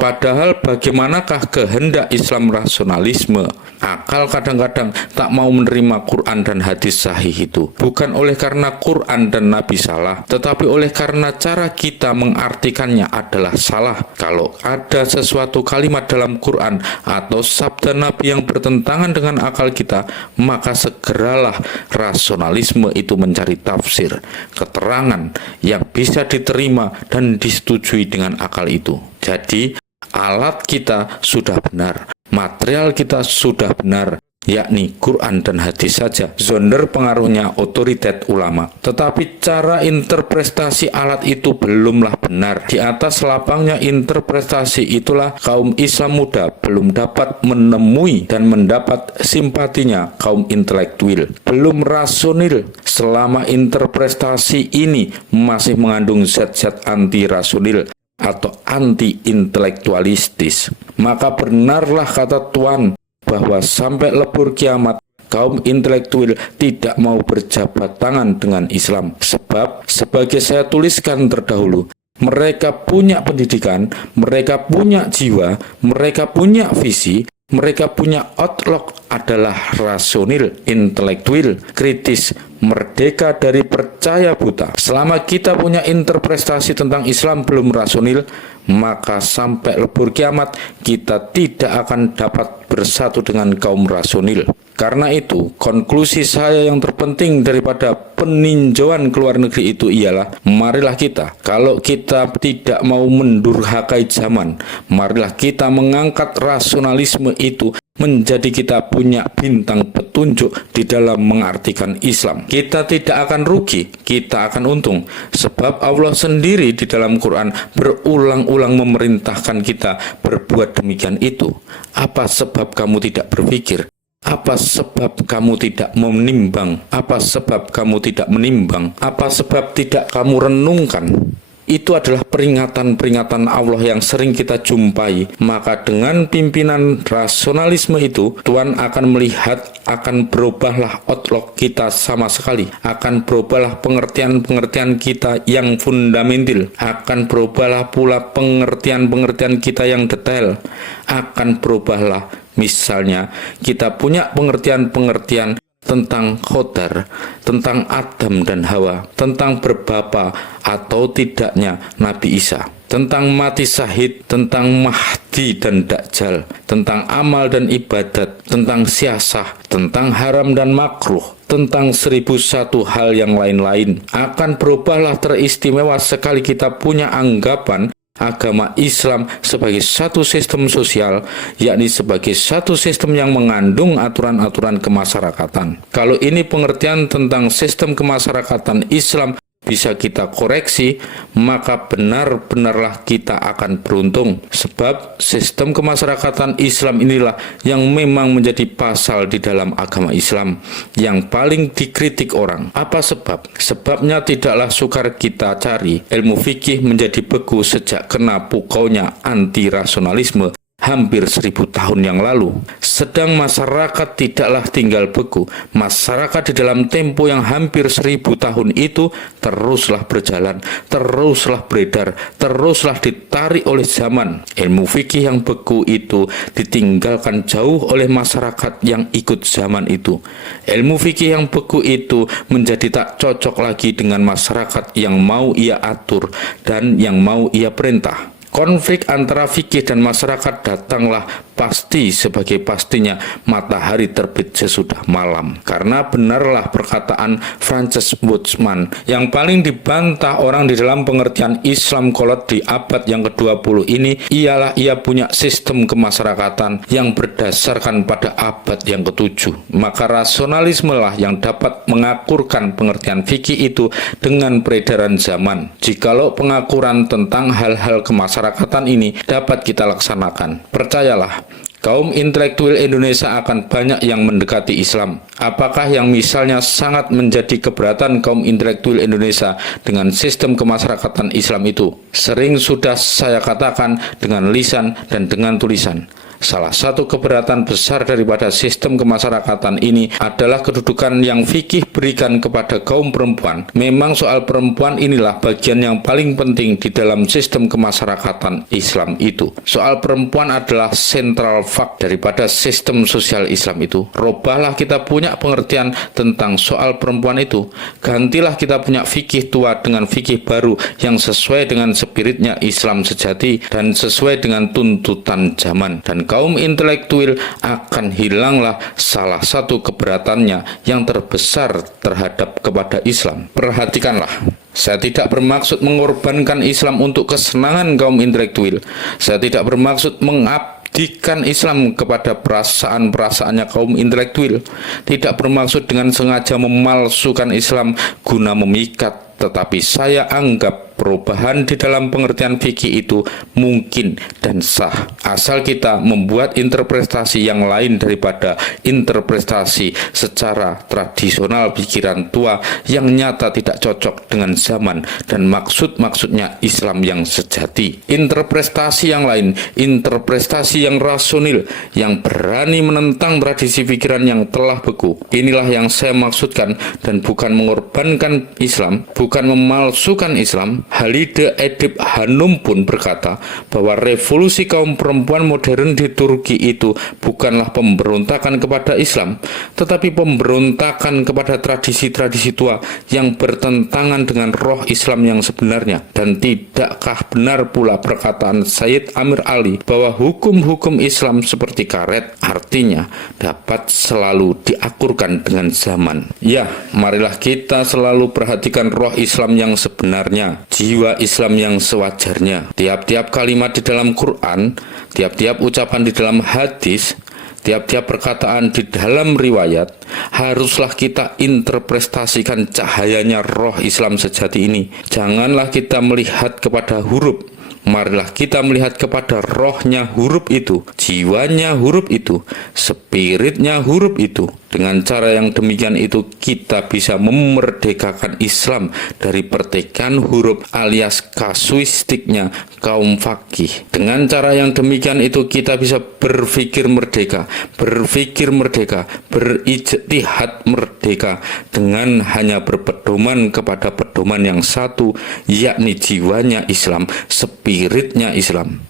Padahal bagaimanakah kehendak Islam rasionalisme? Akal kadang-kadang tak mau menerima Quran dan hadis sahih itu. Bukan oleh karena Quran dan Nabi salah, tetapi oleh karena cara kita mengartikannya adalah salah. Kalau ada sesuatu kalimat dalam Quran atau sabda Nabi yang bertentangan dengan akal kita, maka segeralah rasionalisme itu mencari tafsir, keterangan yang bisa diterima dan disetujui dengan akal itu. Jadi, alat kita sudah benar, material kita sudah benar, yakni Quran dan hadis saja. Zonder pengaruhnya otoritas ulama. Tetapi cara interpretasi alat itu belumlah benar. Di atas lapangnya interpretasi itulah kaum Islam muda belum dapat menemui dan mendapat simpatinya kaum intelektual. Belum rasional selama interpretasi ini masih mengandung zat-zat anti-rasional atau anti-intelektualistis. Maka benarlah kata Tuhan bahwa sampai lebur kiamat kaum intelektual tidak mau berjabat tangan dengan Islam. Sebab sebagai saya tuliskan terdahulu, mereka punya pendidikan, mereka punya jiwa, mereka punya visi, mereka punya outlook adalah rasional, intelektual, kritis, merdeka dari percaya buta. Selama kita punya interpretasi tentang Islam belum rasional, maka sampai lebur kiamat kita tidak akan dapat bersatu dengan kaum rasional. Karena itu, konklusi saya yang terpenting daripada peninjauan ke luar negeri itu ialah, marilah kita, kalau kita tidak mau mendurhakai zaman, marilah kita mengangkat rasionalisme itu menjadi kita punya bintang petunjuk di dalam mengartikan Islam. Kita tidak akan rugi, kita akan untung. Sebab Allah sendiri di dalam Quran berulang-ulang memerintahkan kita berbuat demikian itu. Apa sebab kamu tidak berpikir? Apa sebab kamu tidak menimbang? Apa sebab kamu tidak menimbang? Apa sebab tidak kamu renungkan? Itu adalah peringatan-peringatan Allah yang sering kita jumpai. Maka dengan pimpinan rasionalisme itu, Tuhan akan melihat, akan berubahlah outlook kita sama sekali. Akan berubahlah pengertian-pengertian kita yang fundamental. Akan berubahlah pula pengertian-pengertian kita yang detail. Akan berubahlah, misalnya, kita punya pengertian-pengertian tentang Qadar, tentang Adam dan Hawa, tentang berbapa atau tidaknya Nabi Isa, tentang mati syahid, tentang Mahdi dan Dajjal, tentang amal dan ibadat, tentang siasah, tentang haram dan makruh, tentang 1001 hal yang lain-lain. Akan berubahlah teristimewa sekali kita punya anggapan agama Islam sebagai satu sistem sosial, yakni sebagai satu sistem yang mengandung aturan-aturan kemasyarakatan. Kalau ini pengertian tentang sistem kemasyarakatan Islam bisa kita koreksi, maka benar-benarlah kita akan beruntung. Sebab sistem kemasyarakatan Islam inilah yang memang menjadi pasal di dalam agama Islam yang paling dikritik orang. Apa sebab? Sebabnya tidaklah sukar kita cari. Ilmu fikih menjadi beku sejak kena pukaunya anti-rasionalisme hampir 1000 tahun yang lalu. Sedang masyarakat tidaklah tinggal beku. Masyarakat di dalam tempo yang hampir 1000 tahun itu teruslah berjalan, teruslah beredar, teruslah ditarik oleh zaman. Ilmu fikih yang beku itu ditinggalkan jauh oleh masyarakat yang ikut zaman itu. Ilmu fikih yang beku itu menjadi tak cocok lagi dengan masyarakat yang mau ia atur dan yang mau ia perintah. Konflik antara fikih dan masyarakat datanglah pasti sebagai pastinya matahari terbit sesudah malam. Karena benarlah perkataan Francis Woodsman yang paling dibantah orang di dalam pengertian Islam kolot di abad yang ke-20 ini ialah ia punya sistem kemasyarakatan yang berdasarkan pada abad yang ke-7. Maka rasionalisme lah yang dapat mengakurkan pengertian fikih itu dengan peredaran zaman. Jikalau pengakuran tentang hal-hal kemasyarakatan ini dapat kita laksanakan, percayalah, kaum intelektual Indonesia akan banyak yang mendekati Islam. Apakah yang misalnya sangat menjadi keberatan kaum intelektual Indonesia dengan sistem kemasyarakatan Islam itu? Sering sudah saya katakan dengan lisan dan dengan tulisan. Salah satu keberatan besar daripada sistem kemasyarakatan ini adalah kedudukan yang fikih berikan kepada kaum perempuan. Memang soal perempuan inilah bagian yang paling penting di dalam sistem kemasyarakatan Islam itu. Soal perempuan adalah central fact daripada sistem sosial Islam itu. Robahlah kita punya pengertian tentang soal perempuan itu. Gantilah kita punya fikih tua dengan fikih baru yang sesuai dengan spiritnya Islam sejati dan sesuai dengan tuntutan zaman. Dan kaum intelektual akan hilanglah salah satu keberatannya yang terbesar terhadap kepada Islam. Perhatikanlah, saya tidak bermaksud mengorbankan Islam untuk kesenangan kaum intelektual. Saya tidak bermaksud mengabdikan Islam kepada perasaan-perasaannya kaum intelektual. Tidak bermaksud dengan sengaja memalsukan Islam guna memikat. Tetapi saya anggap perubahan di dalam pengertian fikih itu mungkin dan sah, asal kita membuat interpretasi yang lain daripada interpretasi secara tradisional pikiran tua yang nyata tidak cocok dengan zaman dan maksud-maksudnya Islam yang sejati. Interpretasi yang lain, interpretasi yang rasional, yang berani menentang tradisi pikiran yang telah beku. Inilah yang saya maksudkan, dan bukan mengorbankan Islam, bukan memalsukan Islam. Halide Edip Hanum pun berkata bahwa revolusi kaum perempuan modern di Turki itu bukanlah pemberontakan kepada Islam, tetapi pemberontakan kepada tradisi-tradisi tua yang bertentangan dengan roh Islam yang sebenarnya. Dan tidakkah benar pula perkataan Sayyid Amir Ali bahwa hukum-hukum Islam seperti karet, artinya dapat selalu diakurkan dengan zaman. Ya, marilah kita selalu perhatikan roh Islam yang sebenarnya, jiwa Islam yang sewajarnya. Tiap-tiap kalimat di dalam Quran, tiap-tiap ucapan di dalam hadis, tiap-tiap perkataan di dalam riwayat, haruslah kita interpretasikan cahayanya roh Islam sejati ini. Janganlah kita melihat kepada huruf, marilah kita melihat kepada rohnya huruf itu, jiwanya huruf itu, spiritnya huruf itu. Dengan cara yang demikian itu kita bisa memerdekakan Islam dari pertikaian huruf alias kasuistiknya kaum fakih. Dengan cara yang demikian itu kita bisa berpikir merdeka, berijtihad merdeka dengan hanya berpedoman kepada pedoman yang satu, yakni jiwanya Islam, spiritnya Islam.